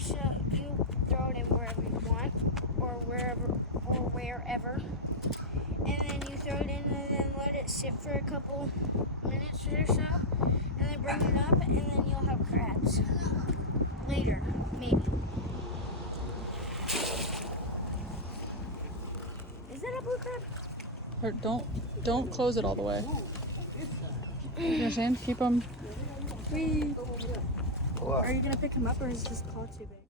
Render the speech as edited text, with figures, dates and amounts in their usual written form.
So you throw it in wherever you want, or wherever. And then you throw it in and then let it sit for a couple minutes or so. And then bring it up and then you'll have crabs. Later, maybe. Is that a blue crab? Or don't close it all the way. You understand? Keep them. Are you gonna pick him up or is this call too big?